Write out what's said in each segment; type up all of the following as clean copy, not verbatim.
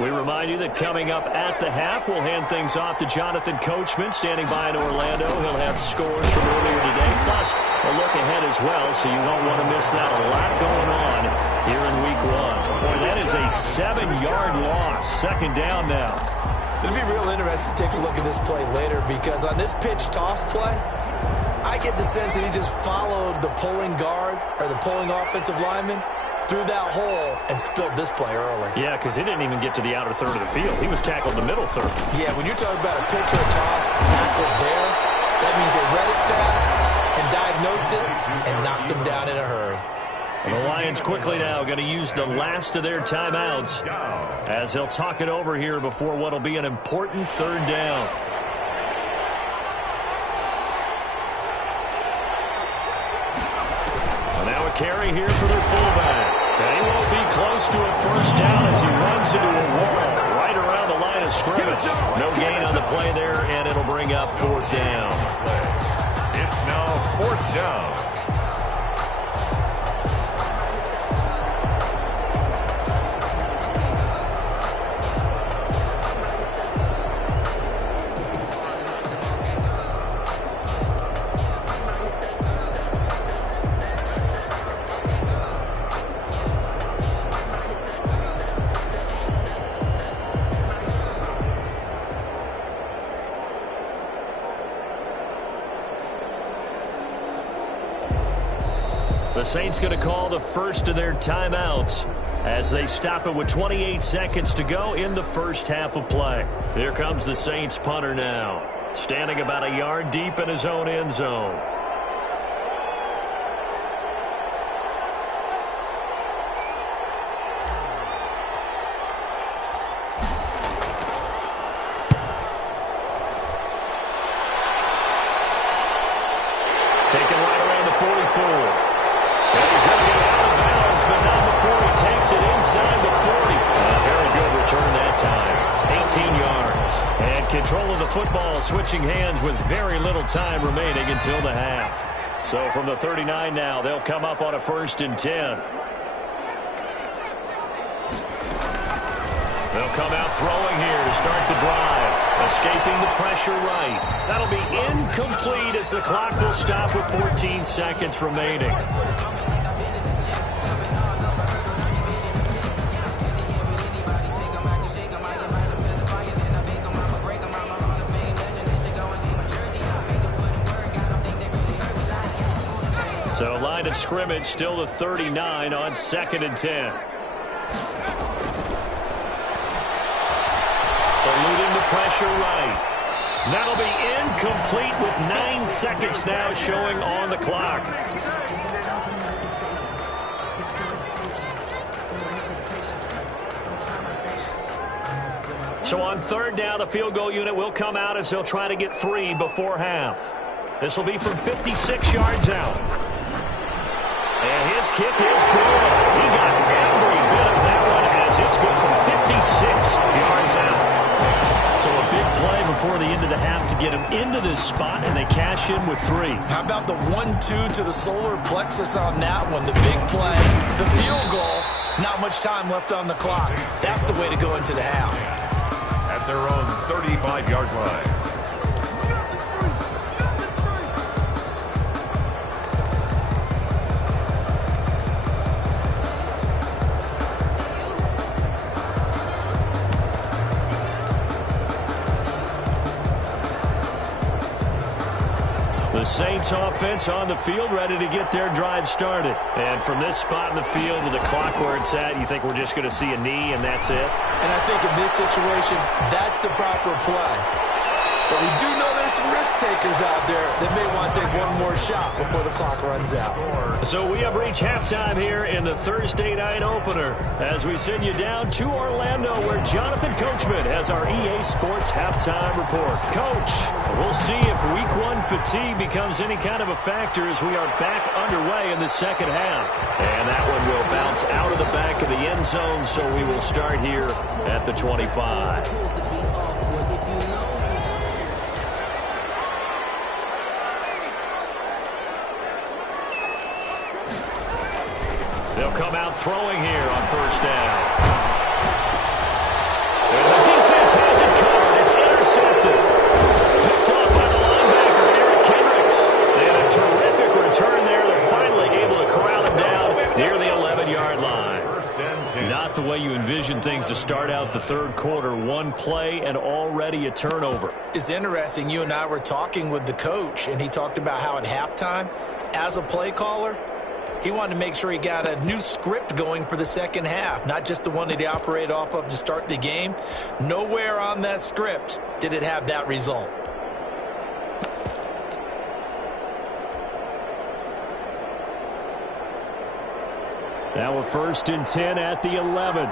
We remind you that coming up at the half, we'll hand things off to Jonathan Coachman, standing by in Orlando. He'll have scores from earlier today, plus a look ahead as well, so you won't want to miss that. A lot going on here in Week 1. Boy, that is a 7-yard loss. Second down now. It'll be real interesting to take a look at this play later, because on this pitch toss play, I get the sense that he just followed the pulling guard or the pulling offensive lineman through that hole and spilled this play early. Yeah, because he didn't even get to the outer third of the field. He was tackled in the middle third. Yeah, when you're talking about a pitch or a toss tackled there, that means they read it fast and diagnosed it and knocked him down in a hurry. The Lions quickly now going to use the last of their timeouts as they'll talk it over here before what will be an important third down. And now a carry here for their fullback. And he won't be close to a first down as he runs into a wall right around the line of scrimmage. No gain on the play there, and it'll bring up fourth down. It's now fourth down. The Saints going to call the first of their timeouts as they stop it with 28 seconds to go in the first half of play. Here comes the Saints punter now, standing about a yard deep in his own end zone. Taken right around the 44. And he's going to get out of bounds, but not before he takes it inside the 40. Very good return that time. 18 yards. And control of the football switching hands with very little time remaining until the half. So from the 39 now, they'll come up on a 1st and 10. They'll come out throwing here to start the drive. Escaping the pressure right. That'll be incomplete as the clock will stop with 14 seconds remaining. So line of scrimmage still the 39 on 2nd and 10. Eluding the pressure right. That'll be incomplete with 9 seconds now showing on the clock. So on 3rd down, the field goal unit will come out as they'll try to get 3 before half. This will be from 56 yards out. And his kick is good. He got every bit of that one as it's good from 56 yards out. So a big play before the end of the half to get him into this spot, and they cash in with 3. How about the 1-2 to the solar plexus on that one? The big play, the field goal, not much time left on the clock. That's the way to go into the half. At their own 35-yard line. The Saints offense on the field, ready to get their drive started. And from this spot in the field with the clock where it's at, you think we're just going to see a knee and that's it? And I think in this situation, that's the proper play. But we do know there's some risk takers out there that may want to take one more shot before the clock runs out. So we have reached halftime here in the Thursday night opener as we send you down to Orlando where Jonathan Coachman has our EA Sports halftime report. Coach, we'll see if Week 1 fatigue becomes any kind of a factor as we are back underway in the second half. And that one will bounce out of the back of the end zone, so we will start here at the 25. They'll come out throwing here on 1st down. intercepted. Picked off by the linebacker, Eric Kendricks. They had a terrific return there. They're finally able to corral him down near the 11-yard line. Not the way you envision things to start out the third quarter. One play and already a turnover. It's interesting. You and I were talking with the coach, and he talked about how at halftime, as a play caller, he wanted to make sure he got a new script going for the second half, not just the one that he operated off of to start the game. Nowhere on that script did it have that result. Now a 1st and 10 at the 11. A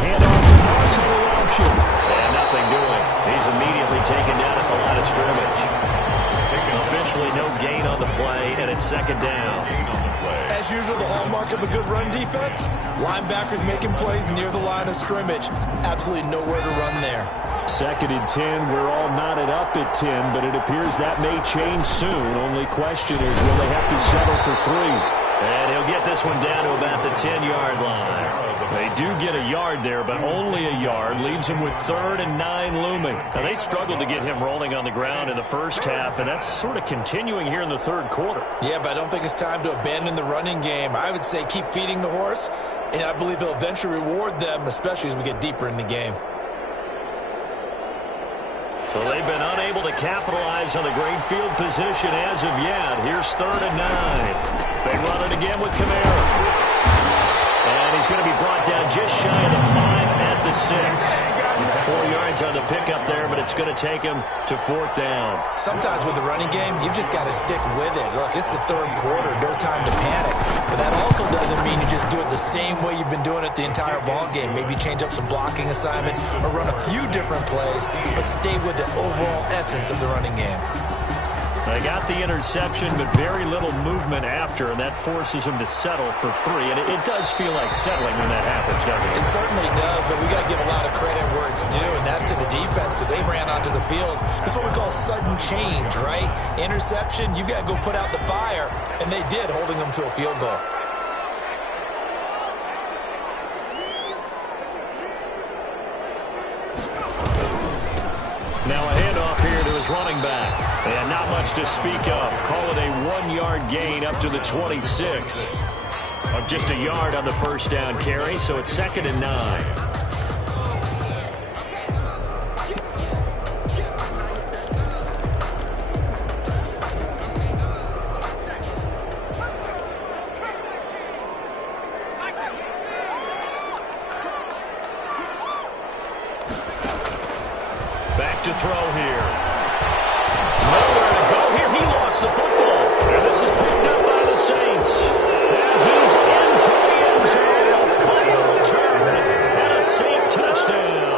handoff to Marshall option. And nothing doing. He's immediately taken down at the line of scrimmage. Officially no gain on the play, and it's 2nd down. As usual, the hallmark of a good run defense, linebackers making plays near the line of scrimmage. Absolutely nowhere to run there. 2nd and 10. We're all knotted up at 10, but it appears that may change soon. Only question is, will they have to settle for 3? And he'll get this one down to about the 10-yard line. They do get a yard there, but only a yard. Leaves him with 3rd and 9 looming. Now, they struggled to get him rolling on the ground in the first half, and that's sort of continuing here in the third quarter. Yeah, but I don't think it's time to abandon the running game. I would say keep feeding the horse, and I believe he'll eventually reward them, especially as we get deeper in the game. So they've been unable to capitalize on the great field position as of yet. Here's 3rd and 9. They run it again with Kamara. And he's going to be brought down just shy of the 5 at the 6. 4 yards on the pickup there, but it's going to take him to 4th down. Sometimes with the running game, you've just got to stick with it. Look, it's the third quarter, no time to panic. But that also doesn't mean you just do it the same way you've been doing it the entire ball game. Maybe change up some blocking assignments or run a few different plays, but stay with the overall essence of the running game. They got the interception, but very little movement after, and that forces him to settle for 3. And it does feel like settling when that happens, doesn't it? It certainly does, but we got to give a lot of credit where it's due, and that's to the defense because they ran onto the field. This is what we call sudden change, right? Interception, you've got to go put out the fire, and they did, holding them to a field goal. Now a handoff here to his running back. And not much to speak of. Call it a 1-yard gain up to the 26. Of just a yard on the first down carry, so it's 2nd and 9. Back to throw here. Nowhere to go here. He lost the football. And this is picked up by the Saints. And he's into the end zone. A final return and a Saint touchdown.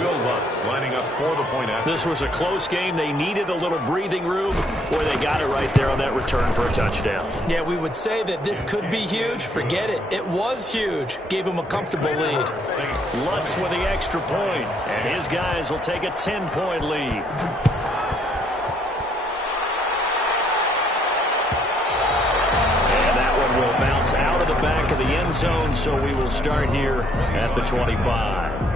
Will Lutz lining up for the point after. This was a close game. They needed a little breathing room. Boy, they got it right there on that return for a touchdown. Yeah, we would say that this could be huge. Forget it. It was huge. Gave him a comfortable lead. Lutz with the extra point. And his guys will take a 10-point lead. Out of the back of the end zone, so we will start here at the 25.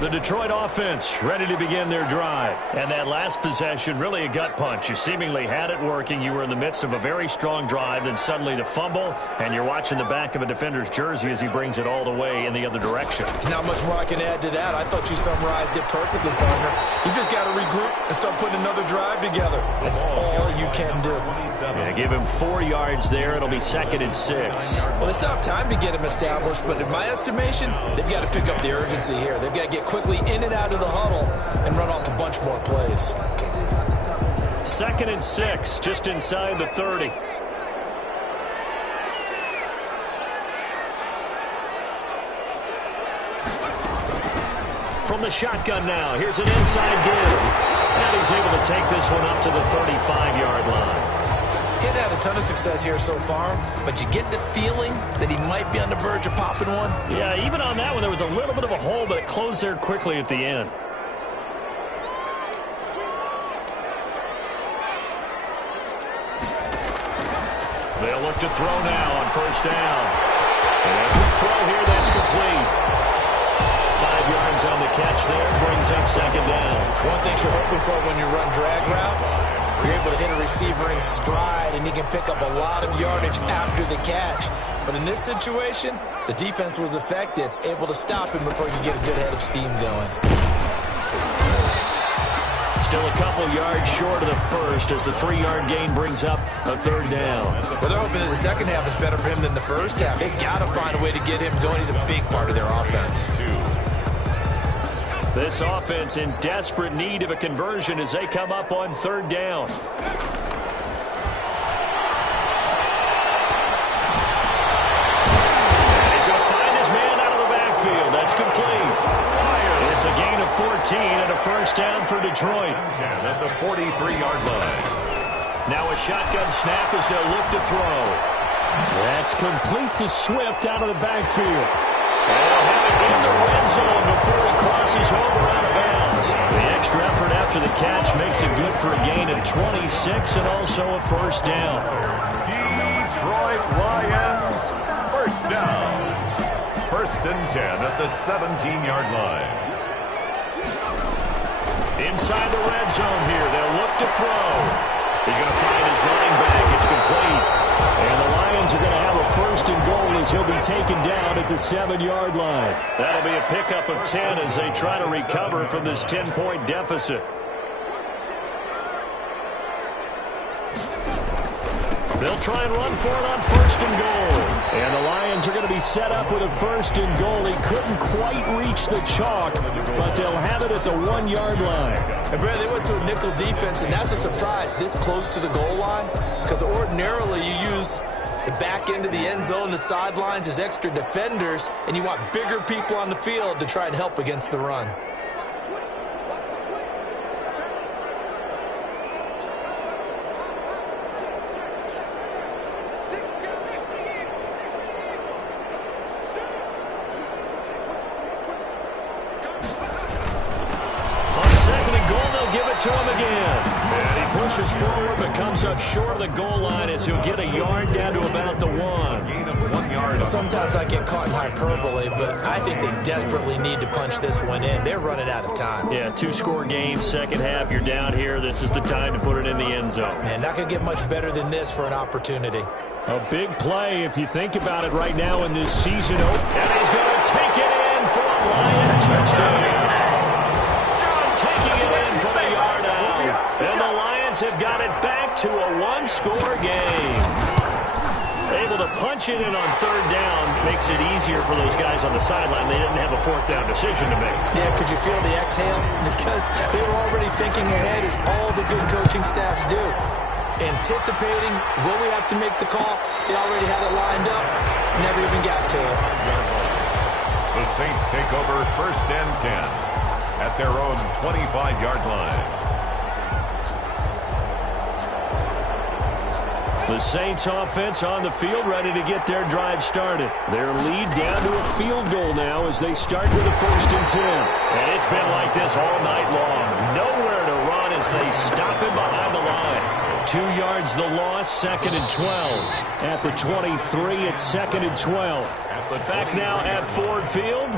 The Detroit offense ready to begin their drive. And that last possession, really a gut punch. You seemingly had it working. You were in the midst of a very strong drive, then suddenly the fumble, and you're watching the back of a defender's jersey as he brings it all the way in the other direction. There's not much more I can add to that. I thought you summarized it perfectly, partner. You just got to regroup and start putting another drive together. That's all you can do. Yeah, give him 4 yards there. It'll be 2nd and 6. Well, they still have time to get him established, but in my estimation, they've got to pick up the urgency here. They've got to get quickly in and out of the huddle and run off a bunch more plays. 2nd and 6, just inside the 30. From the shotgun now, here's an inside give. And he's able to take this one up to the 35-yard line. He's had a ton of success here so far, but you get the feeling that he might be on the verge of popping one. Yeah, even on that one, there was a little bit of a hole, but it closed there quickly at the end. They'll look to throw now on first down. And a quick throw here, that's complete. 5 yards on the catch there, brings up second down. One thing you're hoping for when you run drag routes, you're able to hit a receiver in stride, and he can pick up a lot of yardage after the catch. But in this situation, the defense was effective, able to stop him before he could get a good head of steam going. Still a couple yards short of the first as the 3-yard gain brings up a third down. Well, they're hoping that the second half is better for him than the first half. They've got to find a way to get him going. He's a big part of their offense. This offense in desperate need of a conversion as they come up on third down. And he's going to find his man out of the backfield. That's complete. It's a gain of 14 and a first down for Detroit. At the 43-yard line. Now a shotgun snap as they'll look to throw. That's complete to Swift out of the backfield. And they'll have it in the red zone before he crosses over out of bounds. The extra effort after the catch makes it good for a gain of 26 and also a first down. Detroit Lions, first down. First and 10 at the 17-yard line. Inside the red zone here, they'll look to throw. He's going to find his running back. It's complete. And the Lions are going to have a first and goal as he'll be taken down at the 7-yard line. That'll be a pickup of 10 as they try to recover from this 10-point deficit. They'll try and run for it on first and goal. And the Lions are going to be set up with a first and goal. He couldn't quite reach the chalk, but they'll have it at the 1-yard line. And Brad, they went to a nickel defense, and that's a surprise this close to the goal line, because ordinarily you use the back end of the end zone, the sidelines as extra defenders, and you want bigger people on the field to try and help against the run. To him again. And he pushes forward but comes up short of the goal line as he'll get a yard down to about the 1. Gain of 1 yard. Sometimes I get caught in hyperbole, but I think they desperately need to punch this one in. They're running out of time. Yeah, 2-score game, second half, you're down here. This is the time to put it in the end zone. Man, not going to get much better than this for an opportunity. A big play if you think about it right now in this season. And he's going to take it in for a Lion touchdown. Taking it in from a yard out. And the Lions have got it back to a 1-score game. Able to punch it in on third down makes it easier for those guys on the sideline. They didn't have a fourth down decision to make. Yeah, could you feel the exhale? Because they were already thinking ahead, as all the good coaching staffs do. Anticipating, will we have to make the call? They already had it lined up. Never even got to it. The Saints take over first and 10. At their own 25-yard line. The Saints offense on the field ready to get their drive started. Their lead down to a field goal now as they start with a first and 10. And it's been like this all night long. Nowhere to run as they stop him behind the line. 2 yards the loss, second and 12. At the 23, it's second and 12. Back now at Ford Field.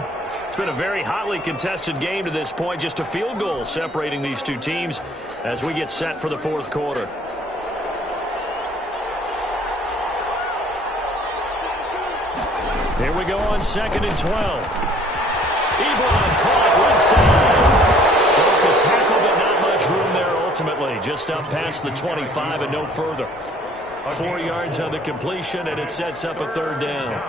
It's been a very hotly contested game to this point. Just a field goal separating these two teams as we get set for the fourth quarter. Here we go on second and 12. Ebron caught right side. Broke a tackle, but not much room there ultimately. Just up past the 25 and no further. 4 yards on the completion, and it sets up a third down.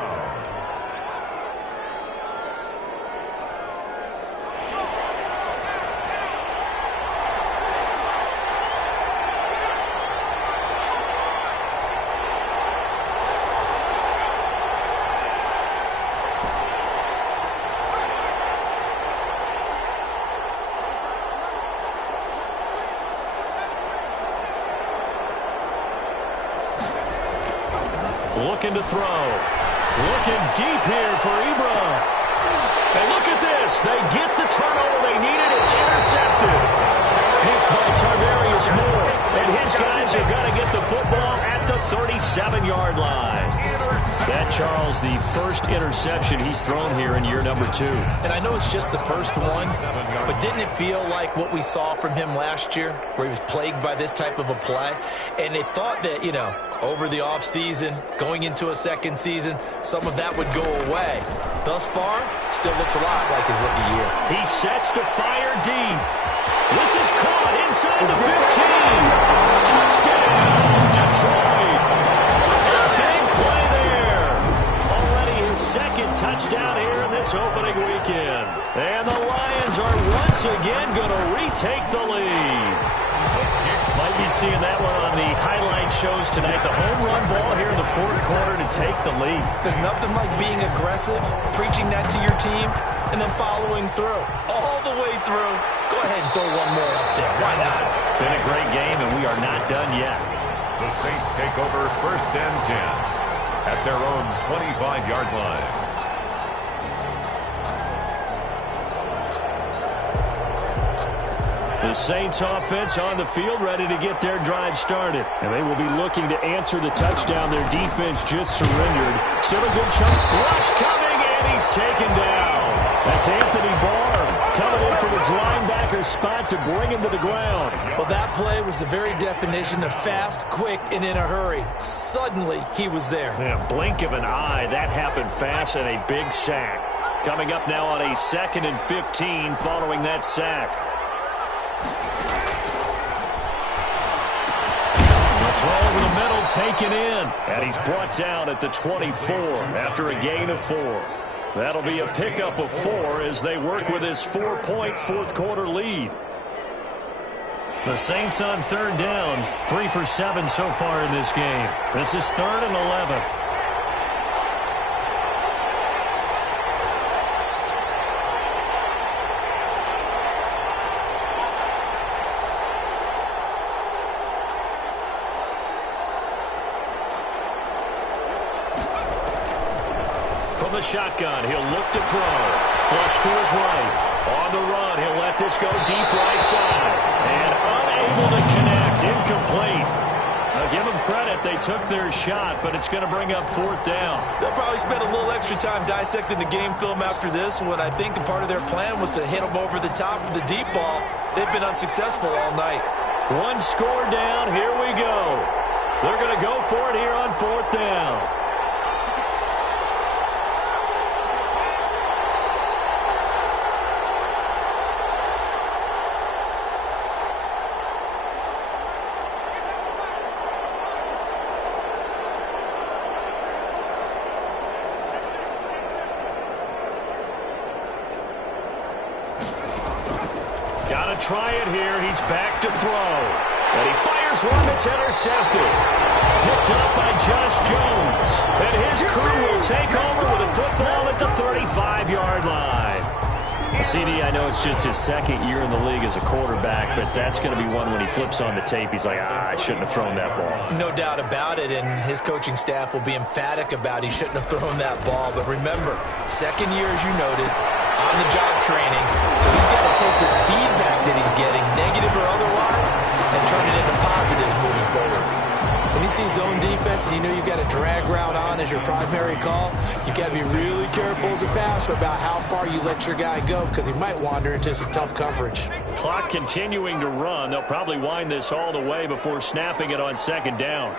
Looking to throw. Looking deep here for Ebron. And look at this. They get the turnover they needed. It's intercepted. Picked by Tarvarius Moore. And his guys have got to get the football at the 36. 7-yard line. That, Charles, the first interception he's thrown here in year number 2. And I know it's just the first one, but didn't it feel like what we saw from him last year, where he was plagued by this type of a play? And they thought that, you know, over the offseason, going into a second season, some of that would go away. Thus far, still looks a lot like his rookie year. He sets to fire deep. This is caught inside the 15. Touchdown, Detroit. A big play there. Already his second touchdown here in this opening weekend. And the Lions are once again going to retake the lead. Might be seeing that one on the highlight shows tonight. The home run ball here in the fourth quarter to take the lead. There's nothing like being aggressive, preaching that to your team, and then following through. All the way through. Go ahead and throw one more up there. Why not? Been a great game, and we are not done yet. The Saints take over 1st and 10 at their own 25-yard line. The Saints offense on the field, ready to get their drive started. And they will be looking to answer the touchdown their defense just surrendered. Still a good chunk. Rush coming, and he's taken down. That's Anthony Barr coming in from his linebacker spot to bring him to the ground. Well, that play was the very definition of fast, quick, and in a hurry. Suddenly, he was there. Yeah, blink of an eye. That happened fast, and a big sack. Coming up now on a 2nd and 15 following that sack. Throw over the middle, taken in. And he's brought down at the 24 after a gain of 4. That'll be a pickup of 4 as they work with his 4-point fourth-quarter lead. The Saints on 3rd down, 3 for 7 so far in this game. This is 3rd and 11. From the shotgun, he'll look to throw. Flush to his right. On the run, he'll let this go deep right side. And unable to connect. Incomplete. Now give them credit. They took their shot, but it's going to bring up 4th down. They'll probably spend a little extra time dissecting the game film after this one. I think the part of their plan was to hit them over the top of the deep ball. They've been unsuccessful all night. One score down. Here we go. They're going to go for it here on 4th down. Got to try it here. He's back to throw. And he fires one that's intercepted. Picked up by Josh Jones. And his crew will take over with a football at the 35-yard line. CD, I know it's just his 2nd year in the league as a quarterback, but that's going to be one when he flips on the tape. He's like, I shouldn't have thrown that ball. No doubt about it, and his coaching staff will be emphatic about he shouldn't have thrown that ball. But remember, 2nd year, as you noted, on-the-job training. So he's got to take this feedback that he's getting, negative or otherwise, and turn it into positives moving forward. When you see zone defense and you know you've got a drag route on as your primary call, you've got to be really careful as a passer about how far you let your guy go because he might wander into some tough coverage. Clock continuing to run. They'll probably wind this all the way before snapping it on 2nd down.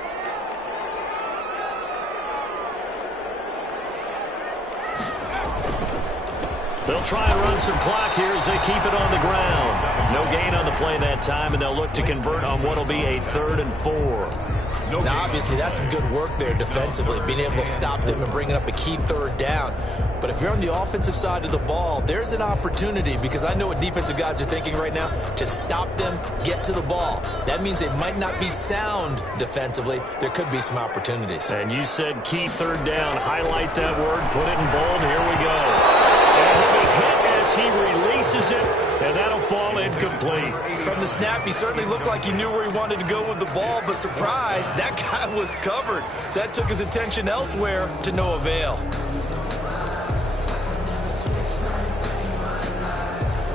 They'll try and run some clock here as they keep it on the ground. No gain on the play that time, and they'll look to convert on what will be a 3rd and 4. Now, obviously, that's some good work there defensively, being able to stop them and bringing up a key 3rd down. But if you're on the offensive side of the ball, there's an opportunity because I know what defensive guys are thinking right now. Just stop them, get to the ball. That means they might not be sound defensively. There could be some opportunities. And you said key 3rd down. Highlight that word. Put it in bold. Here we go. And he'll be hit as he releases it, and that'll fall incomplete. From the snap, he certainly looked like he knew where he wanted to go with the ball, but surprise, that guy was covered. So that took his attention elsewhere to no avail.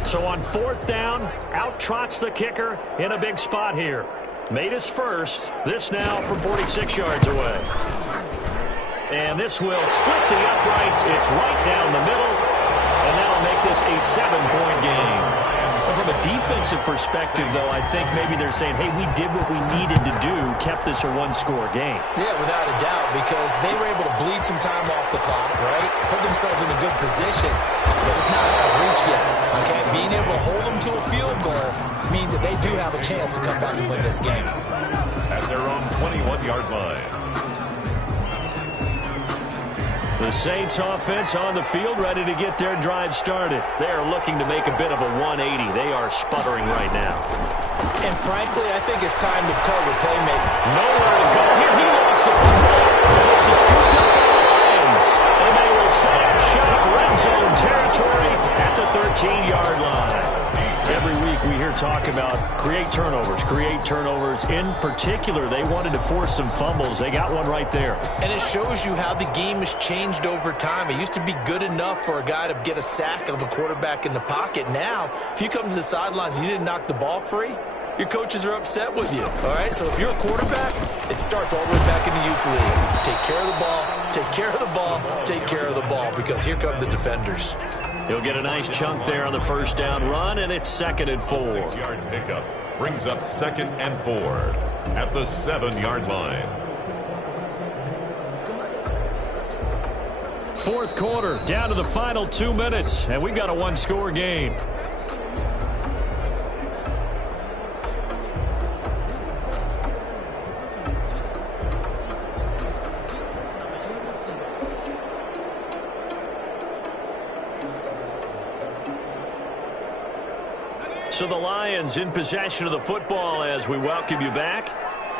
So on 4th down, out trots the kicker in a big spot here. Made his first. This now from 46 yards away. And this will split the uprights. It's right down the middle. And that'll make this a 7-point game. And from a defensive perspective, though, I think maybe they're saying, hey, we did what we needed to do, kept this a one-score game. Yeah, without a doubt, because they were able to bleed some time off the clock, right? Put themselves in a good position, but it's not out of reach yet, okay? Being able to hold them to a field goal means that they do have a chance to come back and win this game. At their own 21-yard line. The Saints offense on the field, ready to get their drive started. They are looking to make a bit of a 180. They are sputtering right now. And frankly, I think it's time to call your playmaker. Nowhere to go here. He lost the football. This is scooped up by the Lions. And they will set up shop red zone territory at the 13-yard line. Every week we hear talk about create turnovers. In particular, they wanted to force some fumbles. They got one right there. And it shows you how the game has changed over time. It used to be good enough for a guy to get a sack of a quarterback in the pocket. Now, if you come to the sidelines and you didn't knock the ball free, your coaches are upset with you. All right, so if you're a quarterback, it starts all the way back in the youth leagues. Take care of the ball, take care of the ball, take care of the ball, because here come the defenders. He'll get a nice chunk there on the first down run, and it's 2nd and 4. 6-yard pickup brings up 2nd and 4 at the 7-yard line. Fourth quarter, down to the final 2 minutes, and we've got a one-score game. So the Lions in possession of the football as we welcome you back.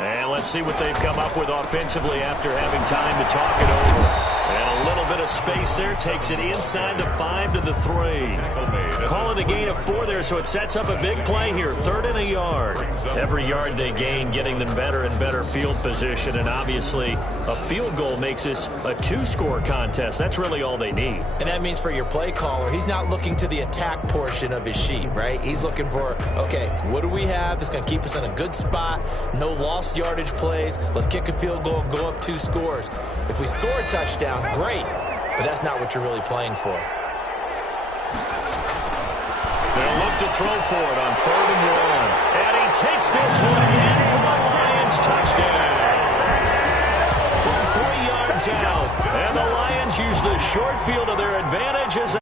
And let's see what they've come up with offensively after having time to talk it over. And a little bit of space there. Takes it inside the 5 to the 3. Call it a gain of 4 there, so it sets up a big play here. 3rd and a yard. Every yard they gain, getting them better and better field position. And obviously, a field goal makes this a 2-score contest. That's really all they need. And that means for your play caller, he's not looking to the attack portion of his sheet, right? He's looking for, okay, what do we have that's going to keep us in a good spot? No lost yardage plays. Let's kick a field goal and go up 2 scores. If we score a touchdown, great, but that's not what you're really playing for. They'll look to throw for it on 3rd and 1. And he takes this one in for a Lions touchdown. From 3 yards out. And the Lions use the short field to their advantage as